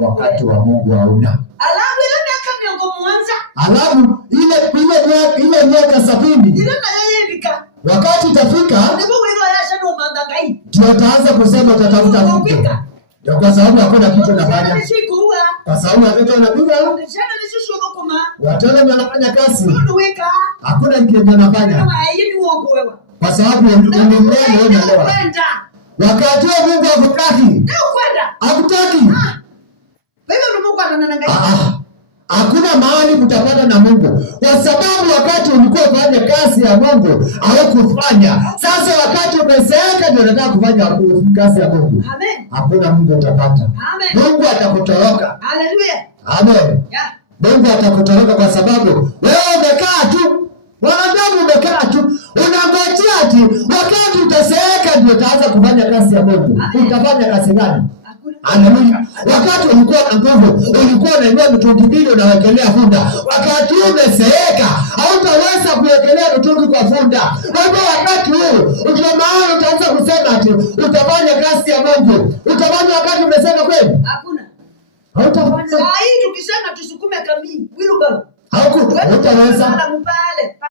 wakati wa Mungu hauna. Alafu ile miaka miongo mwanza. Alafu ile miaka 70. Ile na yeye vika. Wakati itafika, ndipo wewe yasha ndo mandangai. ndio utaanza kusema utatafuta mke. Ndio kwa sababu hakuna kitu nafanya. Kwa sababu watoto wanapiga. Watoto wanafanya kazi. Hakuna kitu anafanya. Kwa sababu ulimlea leo. Wakati wa Mungu hakutaki. Hakutaki. Hakuna mahali mtapata na Mungu. Kwa sababu wakati ulikuwa unafanya kazi ya Mungu, hawakufanya. Sasa wakati umezeeka ndio unataka kufanya kazi ya Mungu. Amen. Hakuna Mungu utapata. Amen. Mungu atakutoroka. Haleluya. Amen. Yeah. Mungu atakutoroka kwa sababu wewe umekaa tu. Wanadamu umekaa tu. Unangojea ati wakati utazeeka ndio utaanza kufanya kazi ya Mungu. Utafanya kazi gani? Haleluya. Wakati ulikuwa na nguvu, ulikuwa unainua mitungi mbili unawekelea funda. Wakati umezeeka, hautaweza kuwekelea mitungi kwa funda. Kwa hivyo wakati huu, ukiwa mahali utaanza kusema ati utafanya kazi ya Mungu. Utafanya wakati umezeeka kweli? Hakuna. Hautafanya. Sasa hii tukisema tusukume kamili, wheelbarrow. Hautaweza.